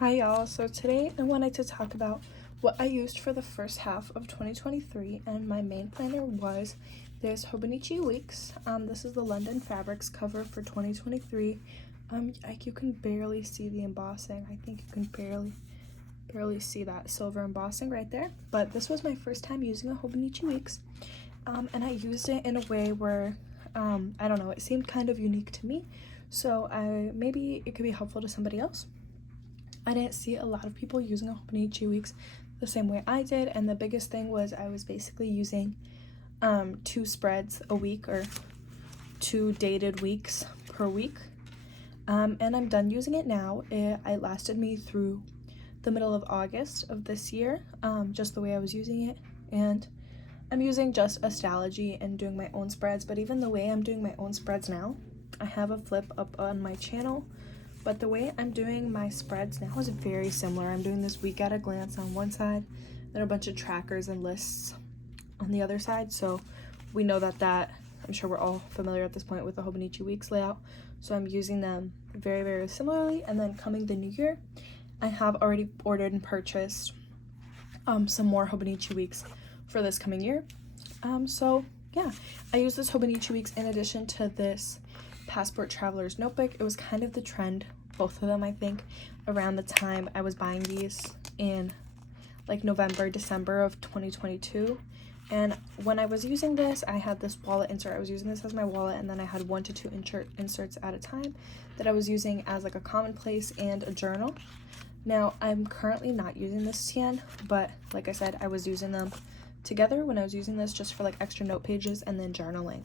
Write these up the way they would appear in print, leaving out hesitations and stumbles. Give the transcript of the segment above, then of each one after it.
Hi y'all, so today I wanted to talk about what I used for the first half of 2023, and my main planner was this Hobonichi Weeks. This is the London Fabrics cover for 2023. Like you can barely see the embossing. I think you can barely see that silver embossing right there, but this was my first time using a Hobonichi Weeks, and I used it in a way where I don't know, it seemed kind of unique to me, so maybe it could be helpful to somebody else. I didn't see a lot of people using a hobonichi weeks the same way I did, and the biggest thing was I was basically using 2 spreads a week, or 2 dated weeks per week, and I'm done using it now. It lasted me through the middle of August of this year, just the way I was using it, and I'm using just Astrology and doing my own spreads. But even the way I'm doing my own spreads now, I have a flip up on my channel, but the way I'm doing my spreads now is very similar. I'm doing this week at a glance on one side, then a bunch of trackers and lists on the other side. So we know that I'm sure we're all familiar at this point with the Hobonichi Weeks layout. So I'm using them very similarly. And then coming the new year, I have already ordered and purchased some more Hobonichi Weeks for this coming year. So yeah, I use this Hobonichi Weeks in addition to this Passport Traveler's Notebook. It was kind of the trend, both of them, I think, around the time I was buying these in like November, December of 2022. And when I was using this, I had this wallet insert. I was using this as my wallet, and then I had 1 to 2 inserts at a time that I was using as like a commonplace and a journal. Now, I'm currently not using this tan, but like I said, I was using them together when I was using this just for like extra note pages and then journaling.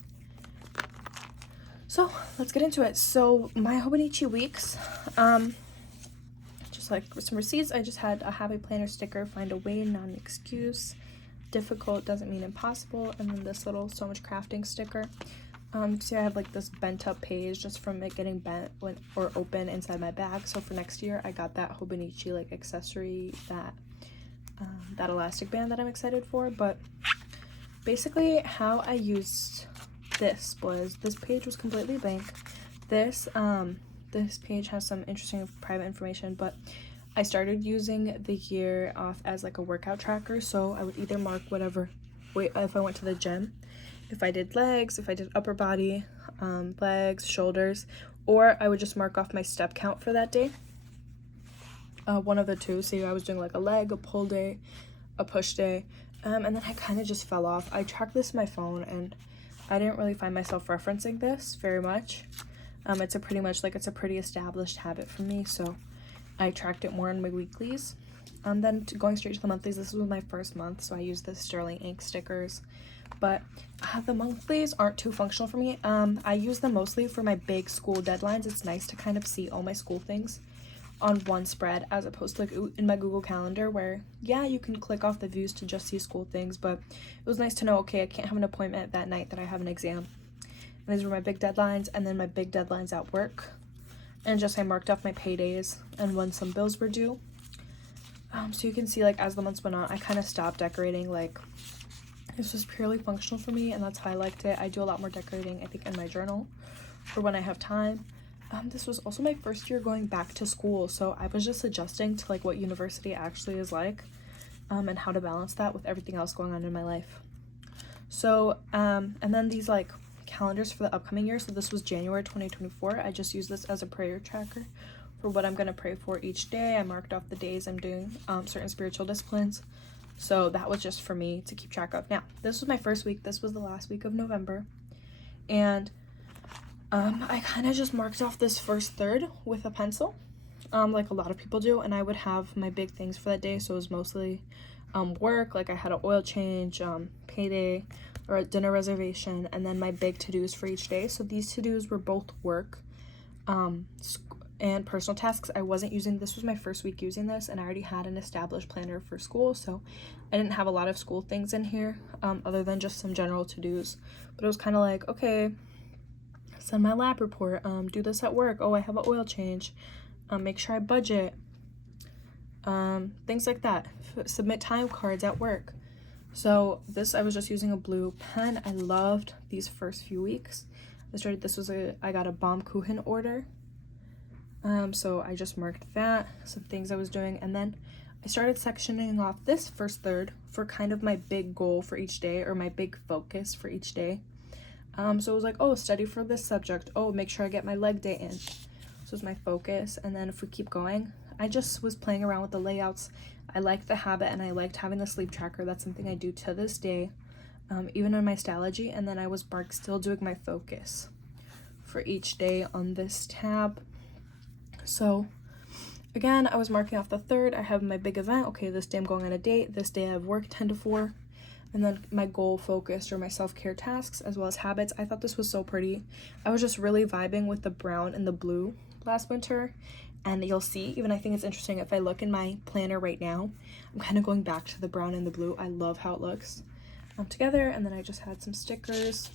So let's get into it. So my Hobonichi Weeks, just like with some receipts, I just had a happy planner sticker, find a way, not an excuse, difficult doesn't mean impossible, and then this little so much crafting sticker. See, I have like this bent up page just from it getting bent or open inside my bag. So for next year, I got that Hobonichi like accessory, that elastic band that I'm excited for. But basically how I used this was, this page was completely blank. This page has some interesting private information, but I started using the year off as like a workout tracker. So I would either mark whatever weight, if I went to the gym, if I did legs, if I did upper body, legs, shoulders, or I would just mark off my step count for that day. One of the two. So I was doing like a leg, a pull day, a push day, and then I kind of just fell off. I tracked this on my phone, and I didn't really find myself referencing this very much. It's a pretty established habit for me, so I tracked it more in my weeklies. Then going straight to the monthlies, this was my first month, so I used the Sterling ink stickers. But the monthlies aren't too functional for me. I use them mostly for my big school deadlines. It's nice to kind of see all my school things on one spread, as opposed to like in my Google Calendar, where yeah, you can click off the views to just see school things, but it was nice to know, okay, I can't have an appointment that night that I have an exam. And these were my big deadlines, and then my big deadlines at work, and just I marked off my paydays and when some bills were due. So you can see, like, as the months went on, I kind of stopped decorating. Like, this was purely functional for me, and that's how I liked it. I do a lot more decorating, I think, in my journal for when I have time. This was also my first year going back to school, so I was just adjusting to like what university actually is like, and how to balance that with everything else going on in my life. So and then these like calendars for the upcoming year. So this was January 2024. I just used this as a prayer tracker for what I'm going to pray for each day. I marked off the days I'm doing certain spiritual disciplines, so that was just for me to keep track of. Now, this was my first week. This was the last week of November, and I kind of just marked off this first third with a pencil, like a lot of people do, and I would have my big things for that day. So it was mostly work, like I had an oil change, payday, or a dinner reservation, and then my big to-dos for each day. So these to-dos were both work and personal tasks. I wasn't using, this was my first week using this, and I already had an established planner for school, so I didn't have a lot of school things in here, other than just some general to-dos. But it was kind of like, okay, send my lab report, do this at work, oh, I have an oil change, make sure I budget, things like that, submit time cards at work. So this, I was just using a blue pen. I loved these first few weeks. I got a Baumkuchen order, So I just marked that, some things I was doing, and then I started sectioning off this first third for kind of my big goal for each day, or my big focus for each day. So it was like, oh, study for this subject. Oh, make sure I get my leg day in. So was my focus. And then if we keep going, I just was playing around with the layouts. I liked the habit, and I liked having the sleep tracker. That's something I do to this day, even in my Stylogy. And then I was still doing my focus for each day on this tab. So again, I was marking off the third. I have my big event. Okay, this day I'm going on a date. This day I have work 10 to 4. And then my goal focused, or my self-care tasks, as well as habits. I thought this was so pretty. I was just really vibing with the brown and the blue last winter. And you'll see, even I think it's interesting, if I look in my planner right now, I'm kind of going back to the brown and the blue. I love how it looks together. And then I just had some stickers.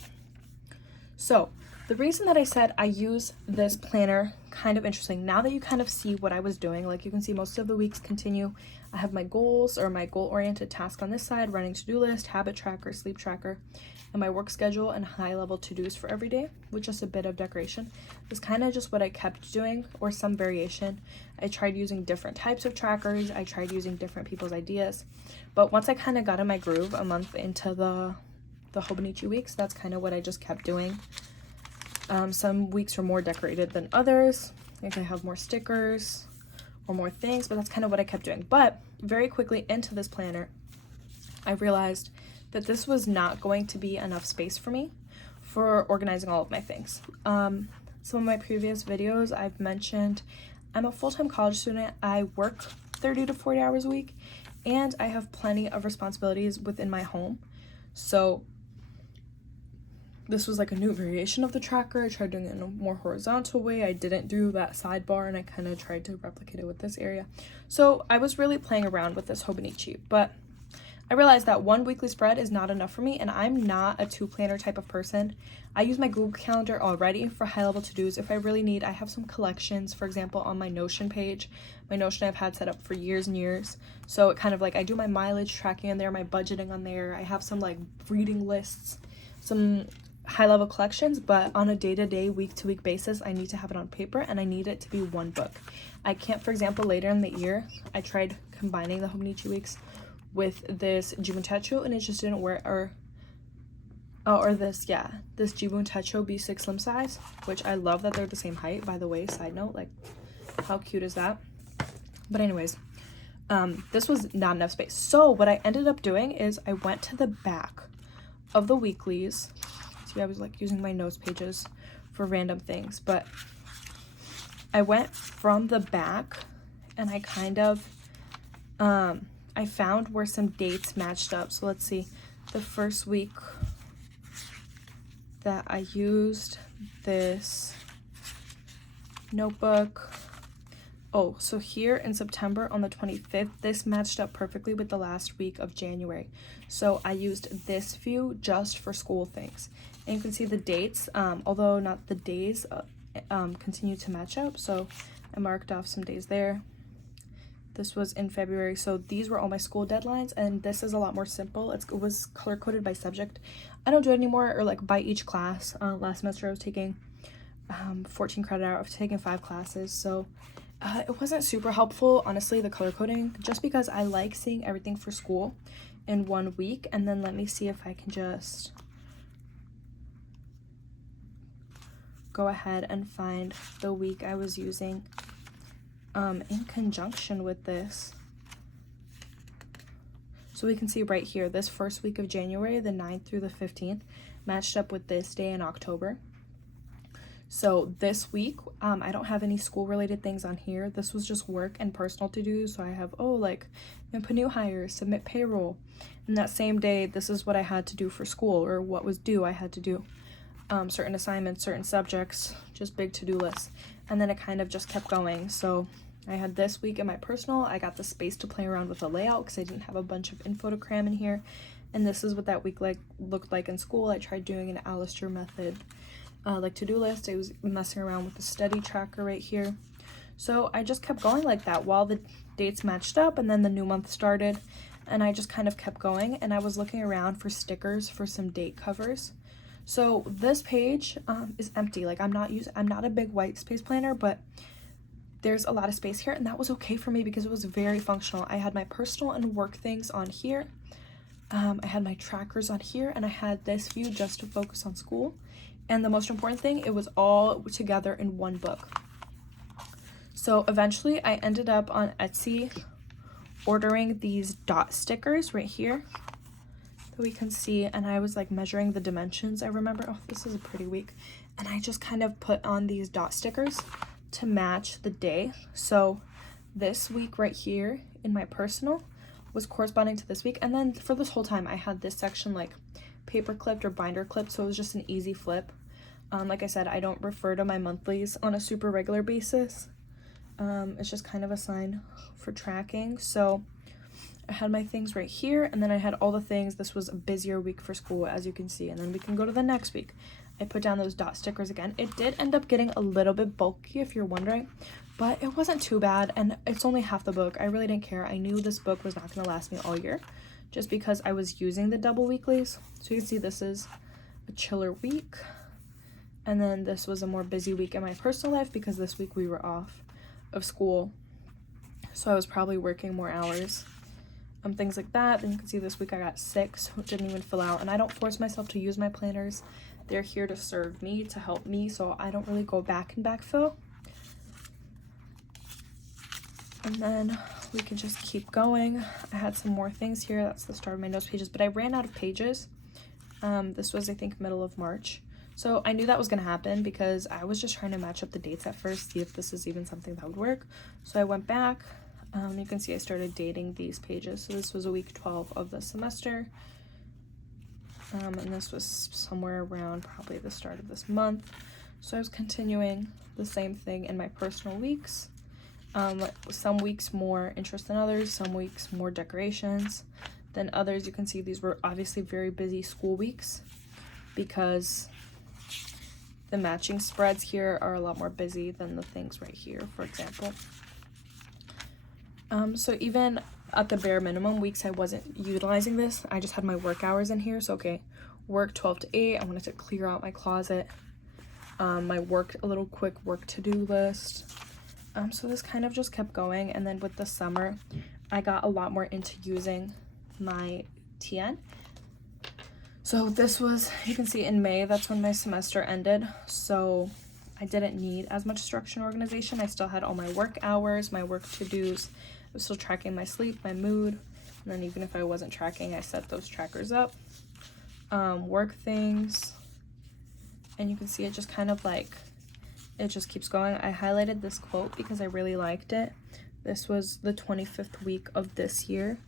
So the reason that I said I use this planner, kind of interesting, now that you kind of see what I was doing, like you can see most of the weeks continue. I have my goals, or my goal-oriented task on this side, running to-do list, habit tracker, sleep tracker, and my work schedule and high-level to-dos for every day, with just a bit of decoration. It's kind of just what I kept doing, or some variation. I tried using different types of trackers. I tried using different people's ideas. But once I kind of got in my groove a month into the hobonichi weeks, that's kind of what I just kept doing. Some weeks are more decorated than others. Like I have more stickers or more things, but that's kind of what I kept doing. But very quickly into this planner, I realized that this was not going to be enough space for me for organizing all of my things. Some of my previous videos, I've mentioned I'm a full-time college student. I work 30 to 40 hours a week, and I have plenty of responsibilities within my home. So this was like a new variation of the tracker. I tried doing it in a more horizontal way. I didn't do that sidebar, and I kind of tried to replicate it with this area. So I was really playing around with this hobonichi, but I realized that one weekly spread is not enough for me, and I'm not a 2-planner type of person. I use my Google Calendar already for high-level to-dos if I really need. I have some collections, for example, on my Notion page. My Notion I've had set up for years and years. So it kind of like, I do my mileage tracking in there, my budgeting on there. I have some like reading lists, some high-level collections, but on a day-to-day, week-to-week basis, I need to have it on paper, and I need it to be one book. I can't, for example, later in the year, I tried combining the hobonichi weeks with this Jibun, and it just didn't work. This Jibun B6 slim size, which I love that they're the same height, by the way. Side note, like, how cute is that? But anyways, this was not enough space. So what I ended up doing is I went to the back of the weeklies. See, I was like using my notes pages for random things, but I went from the back, and I kind of I found where some dates matched up. So let's see, the first week that I used this notebook. Oh, so here in September on the 25th, this matched up perfectly with the last week of January. So I used this view just for school things. And you can see the dates, although not the days, continue to match up. So I marked off some days there. This was in February, so these were all my school deadlines, and this is a lot more simple. It was color-coded by subject. I don't do it anymore, or like by each class. Last semester I was taking 14 credit hour. I was taking 5 classes, so it wasn't super helpful, honestly, the color coding, just because I like seeing everything for school in one week. And then let me see if I can just go ahead and find the week I was using in conjunction with this. So we can see right here, this first week of January, the 9th through the 15th, matched up with this day in October. So this week, I don't have any school-related things on here. This was just work and personal to-do. So I have, like, input new hires, submit payroll. And that same day, this is what I had to do for school, or what was due. I had to do certain assignments, certain subjects, just big to-do lists. And then it kind of just kept going. So I had this week in my personal. I got the space to play around with the layout because I didn't have a bunch of info to cram in here. And this is what that week looked like in school. I tried doing an Alistair method like to-do list. I was messing around with the study tracker right here. So I just kept going like that while the dates matched up, and then the new month started, and I just kind of kept going. And I was looking around for stickers for some date covers. So this page is empty. Like I'm not a big white space planner, but there's a lot of space here, and that was okay for me because it was very functional. I had my personal and work things on here. I had my trackers on here, and I had this view just to focus on school. And the most important thing, it was all together in one book. So eventually I ended up on Etsy ordering these dot stickers right here that we can see, and I was like measuring the dimensions. I remember, oh, this is a pretty week, and I just kind of put on these dot stickers to match the day. So this week right here in my personal was corresponding to this week, and then for this whole time I had this section like paper clipped or binder clipped, so it was just an easy flip. Like I said, I don't refer to my monthlies on a super regular basis. It's just kind of a sign for tracking. So I had my things right here, and then I had all the things. This was a busier week for school, as you can see, and then we can go to the next week. I put down those dot stickers again. It did end up getting a little bit bulky, if you're wondering, but it wasn't too bad, and it's only half the book. I really didn't care. I knew this book was not going to last me all year, just because I was using the double weeklies. So you can see this is a chiller week, and then this was a more busy week in my personal life because this week we were off of school, so I was probably working more hours, things like that. Then you can see this week I got 6, which didn't even fill out, and I don't force myself to use my planners. They're here to serve me, to help me, so I don't really go back and backfill. And then we can just keep going. I had some more things here. That's the start of my notes pages, but I ran out of pages. This was, I think, middle of March. So I knew that was going to happen because I was just trying to match up the dates at first, see if this is even something that would work. So I went back. You can see I started dating these pages. So this was a week 12 of the semester. And this was somewhere around probably the start of this month. So I was continuing the same thing in my personal weeks. Some weeks more interest than others, some weeks more decorations than others. You can see these were obviously very busy school weeks because the matching spreads here are a lot more busy than the things right here, for example. So even at the bare minimum weeks I wasn't utilizing this. I just had my work hours in here. So okay, work 12 to 8. I wanted to clear out my closet. My work, a little quick work to-do list. So this kind of just kept going, and then with the summer I got a lot more into using my TN. So this was, you can see in May, that's when my semester ended, so I didn't need as much structure and organization. I still had all my work hours, my work to-dos. I was still tracking my sleep, my mood, and then even if I wasn't tracking, I set those trackers up. Work things, and you can see it just kind of like, it just keeps going. I highlighted this quote because I really liked it. This was the 25th week of this year.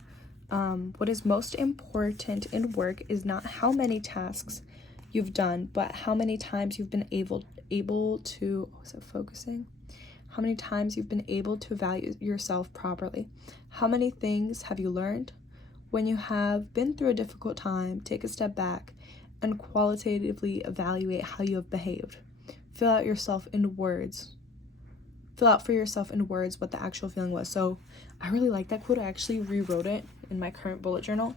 What is most important in work is not how many tasks you've done, but how many times you've been able to, was it focusing? How many times you've been able to value yourself properly. How many things have you learned? When you have been through a difficult time, take a step back and qualitatively evaluate how you have behaved. Fill out for yourself in words what the actual feeling was. So I really like that quote. I actually rewrote it in my current bullet journal.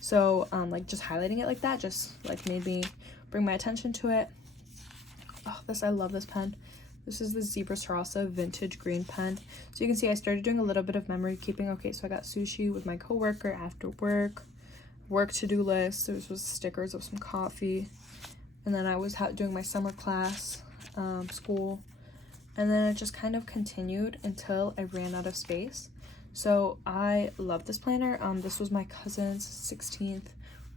So like just highlighting it like that just like made me bring my attention to it. Oh, I love this pen. This is the Zebra Sarasa vintage green pen. So you can see I started doing a little bit of memory keeping. Okay, so I got sushi with my coworker after work to-do list. There was stickers of some coffee, and then I was doing my summer class, school, and then it just kind of continued until I ran out of space. So I love this planner. This was my cousin's 16th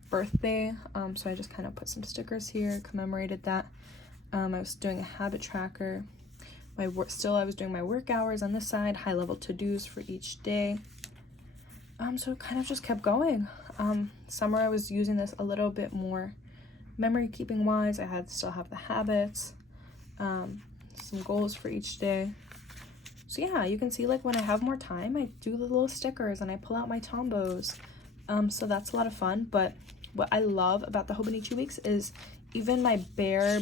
birthday, so I just kind of put some stickers here, commemorated that. I was doing a habit tracker. I was doing my work hours on this side, high level to-dos for each day. So it kind of just kept going. Summer I was using this a little bit more memory keeping wise. I still have the habits, some goals for each day. So yeah, you can see like when I have more time, I do the little stickers and I pull out my tombos. So that's a lot of fun. But what I love about the hobonichi weeks is even my bare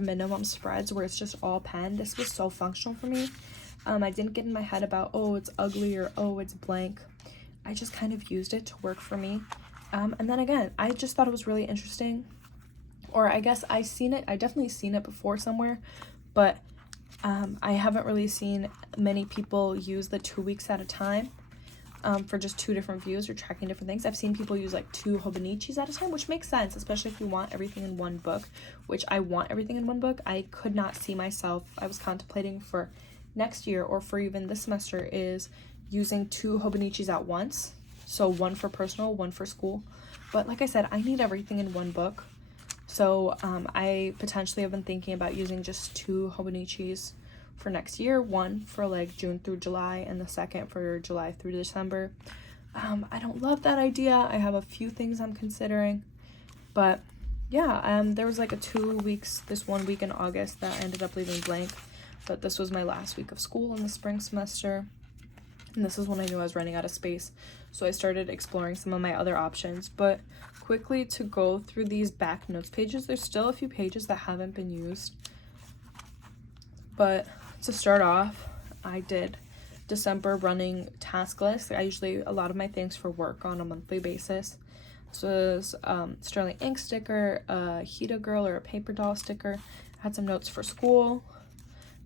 minimum spreads where it's just all pen, this was so functional for me. I didn't get in my head about, oh, it's ugly or oh, it's blank. I just kind of used it to work for me. And then again, I just thought it was really interesting, or I guess I definitely seen it before somewhere, but I haven't really seen many people use the 2 weeks at a time for just 2 different views or tracking different things. I've seen people use like 2 hobonichis at a time, which makes sense, especially if you want everything in one book, which I want everything in one book. I could not see myself, I was contemplating for next year or for even this semester, is using 2 hobonichis at once. So one for personal, one for school. But like I said, I need everything in one book. So I potentially have been thinking about using just 2 hobonichis for next year, one for like June through July and the second for July through December. I don't love that idea. I have a few things I'm considering, but yeah, there was like this 1 week in August that I ended up leaving blank, but this was my last week of school in the spring semester, and this is when I knew I was running out of space, so I started exploring some of my other options. But quickly to go through these back notes pages, there's still a few pages that haven't been used, but to start off, I did December running task list. A lot of my things for work on a monthly basis. This was Sterling ink sticker, a Hita girl or a paper doll sticker. I had some notes for school.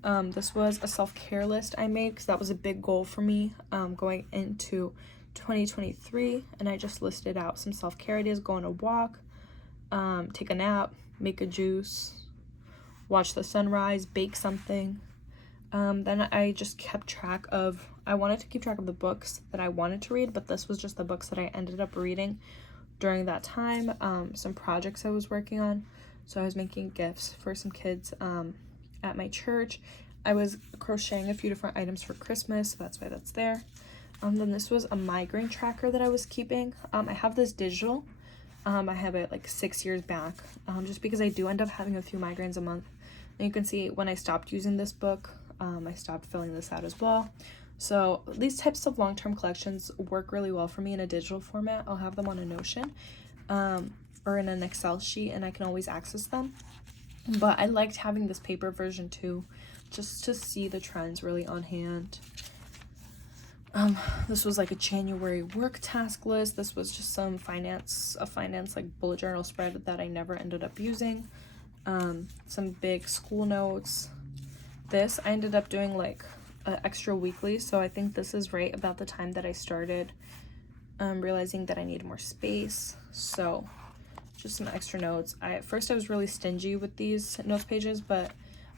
This was a self-care list I made because that was a big goal for me going into 2023, and I just listed out some self-care ideas: go on a walk, take a nap, make a juice, watch the sunrise, bake something. Then I just kept track of, I wanted to keep track of the books that I wanted to read, but this was just the books that I ended up reading during that time. Some projects I was working on. So I was making gifts for some kids at my church. I was crocheting a few different items for Christmas, so that's why that's there. Then this was a migraine tracker that I was keeping. I have this digital. I have it like 6 years back, just because I do end up having a few migraines a month. And you can see when I stopped using this book, I stopped filling this out as well. So these types of long-term collections work really well for me in a digital format. I'll have them on a Notion or in an Excel sheet, and I can always access them. But I liked having this paper version too, just to see the trends really on hand. This was like a January work task list. This was just a finance like bullet journal spread that I never ended up using. Some big school notes. This I ended up doing like extra weekly, so I think this is right about the time that I started realizing that I need more space. So just some extra notes. At first I was really stingy with these notes pages, but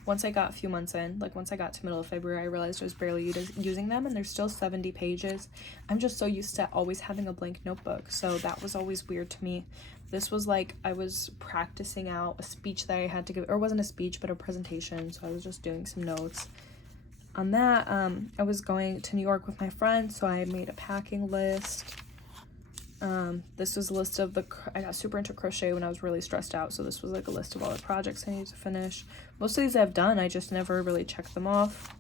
once I got a few months in, like once I got to middle of February, I realized I was barely using them, and there's still 70 pages. I'm just so used to always having a blank notebook, so that was always weird to me. This was like I was practicing out a speech that I had to give, or it wasn't a speech, but a presentation, so I was just doing some notes. On that, I was going to New York with my friends, so I made a packing list. This was a list of I got super into crochet when I was really stressed out, so this was like a list of all the projects I needed to finish. Most of these I've done, I just never really checked them off.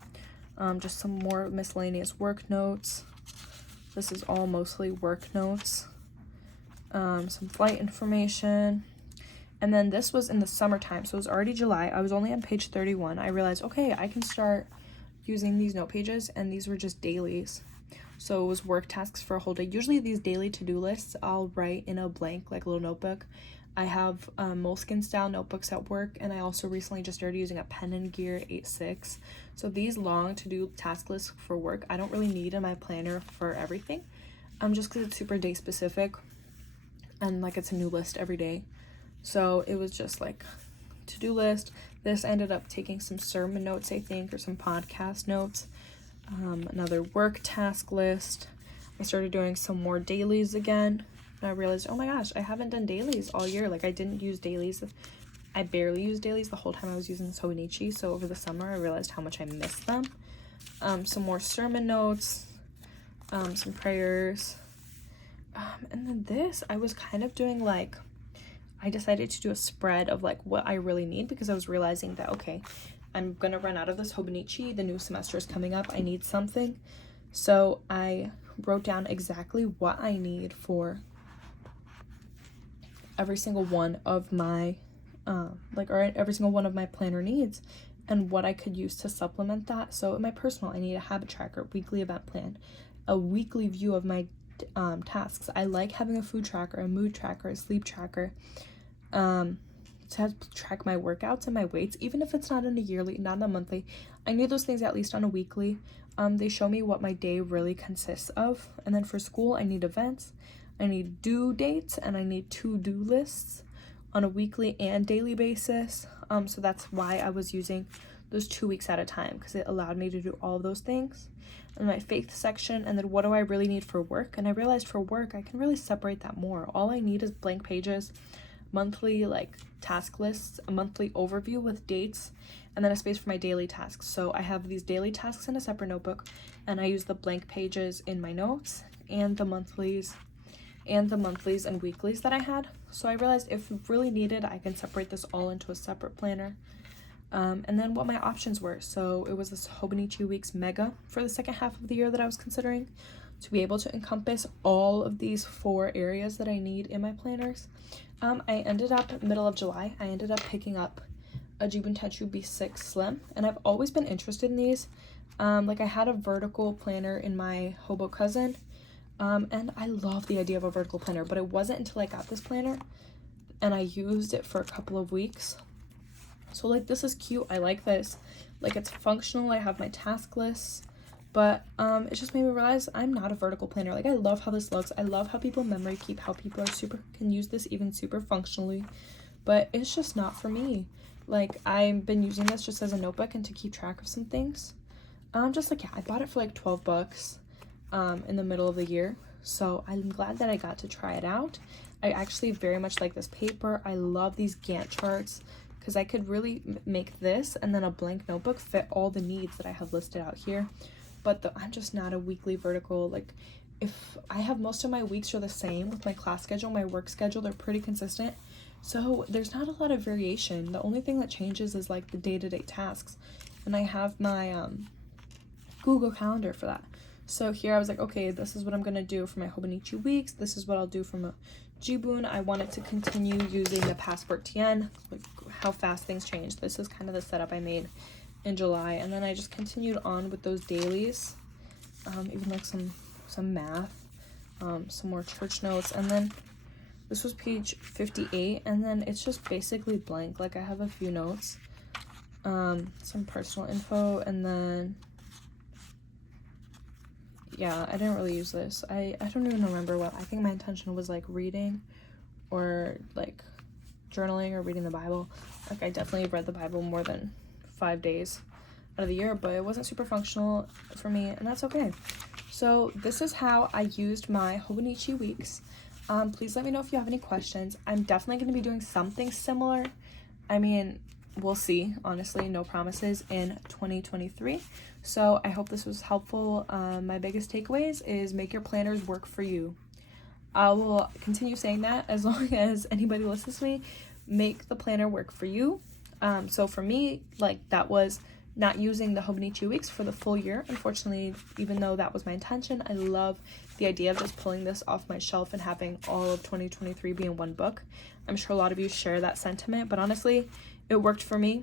Just some more miscellaneous work notes. This is all mostly work notes. Some flight information. And then this was in the summertime, so it was already July. I was only on page 31. I realized, okay, I can start using these note pages, and these were just dailies. So it was work tasks for a whole day. Usually these daily to-do lists I'll write in a blank, like a little notebook. I have Moleskine style notebooks at work, and I also recently just started using a Pen and Gear 8.6. So these long to-do task lists for work, I don't really need in my planner for everything, just because it's super day specific, and like it's a new list every day. So it was just like to-do list. This ended up taking some sermon notes, I think, or some podcast notes. Another work task list. I started doing some more dailies again, and I realized, oh my gosh, I haven't done dailies all year. Like I didn't use dailies. I barely used dailies the whole time I was using this hobonichi, so over the summer I realized how much I missed them. Some more sermon notes, some prayers, and then this I was kind of doing like, I decided to do a spread of like what I really need, because I was realizing that, okay, I'm gonna run out of this hobonichi, the new semester is coming up, I need something. So I wrote down exactly what I need for every single one of my every single one of my planner needs, and what I could use to supplement that. So in my personal, I need a habit tracker, weekly event plan, a weekly view of my tasks. I like having a food tracker, a mood tracker, a sleep tracker, to track my workouts and my weights, even if it's not in a yearly, not in a monthly. I need those things at least on a weekly. They show me what my day really consists of. And then for school, I need events, I need due dates, and I need to-do lists on a weekly and daily basis. So that's why I was using those 2 weeks at a time, because it allowed me to do all of those things. And my faith section, and then what do I really need for work? And I realized for work, I can really separate that more. All I need is blank pages, monthly like task lists, a monthly overview with dates, and then a space for my daily tasks. So I have these daily tasks in a separate notebook, and I use the blank pages in my notes and the monthlies and weeklies that I had. So I realized if really needed, I can separate this all into a separate planner. And then what my options were. So it was this hobonichi weeks mega for the second half of the year that I was considering, to be able to encompass all of these 4 areas that I need in my planners. I ended up, middle of July, I ended up picking up a Jibun Tetsu B6 Slim, and I've always been interested in these. Like I had a vertical planner in my hobo cousin, and I love the idea of a vertical planner, but it wasn't until I got this planner and I used it for a couple of weeks. So like, this is cute, I like this, like it's functional, I have my task lists, but it just made me realize I'm not a vertical planner. Like I love how this looks, I love how people memory keep, how people are can use this even super functionally, but it's just not for me. Like I've been using this just as a notebook and to keep track of some things. Just like, yeah, I bought it for like $12 in the middle of the year, so I'm glad that I got to try it out. I actually very much like this paper. I love these Gantt charts, because I could really make this and then a blank notebook fit all the needs that I have listed out here. But I'm just not a weekly vertical. Like if I have, most of my weeks are the same with my class schedule, my work schedule, they're pretty consistent. So there's not a lot of variation. The only thing that changes is like the day-to-day tasks. And I have my Google Calendar for that. So here I was like, okay, this is what I'm gonna do for my hobonichi weeks. This is what I'll do from a Jibun. I wanted to continue using the Passport Tien, like how fast things change. This is kind of the setup I made in July, and then I just continued on with those dailies, even like some math, some more church notes, and then this was page 58, and then it's just basically blank. Like I have a few notes, some personal info, and then yeah, I didn't really use this. I don't even remember what. I think my intention was like reading or like journaling or reading the Bible. Like I definitely read the Bible more than 5 days out of the year, but it wasn't super functional for me, and that's okay. So this is how I used my hobonichi weeks. Please let me know if you have any questions. I'm definitely going to be doing something similar. I mean, we'll see, honestly, no promises, in 2023. So I hope this was helpful. My biggest takeaways is make your planners work for you. I will continue saying that as long as anybody listens to me. Make the planner work for you. So for me, like, that was not using the hobonichi weeks for the full year. Unfortunately, even though that was my intention, I love the idea of just pulling this off my shelf and having all of 2023 be in one book. I'm sure a lot of you share that sentiment, but honestly, it worked for me.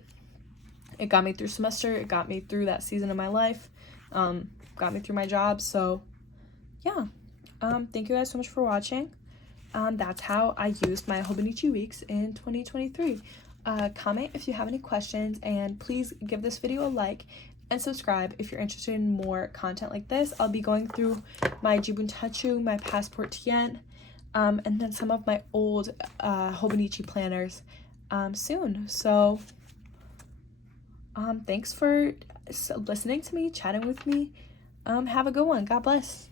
It got me through semester, it got me through that season of my life, got me through my job. So yeah, thank you guys so much for watching. That's how I used my hobonichi weeks in 2023. Comment if you have any questions, and please give this video a like and subscribe if you're interested in more content like this. I'll be going through my Jibun Tetsu, my Passport Tien, and then some of my old hobonichi planners soon. So thanks for listening to me, chatting with me. Have a good one. God bless.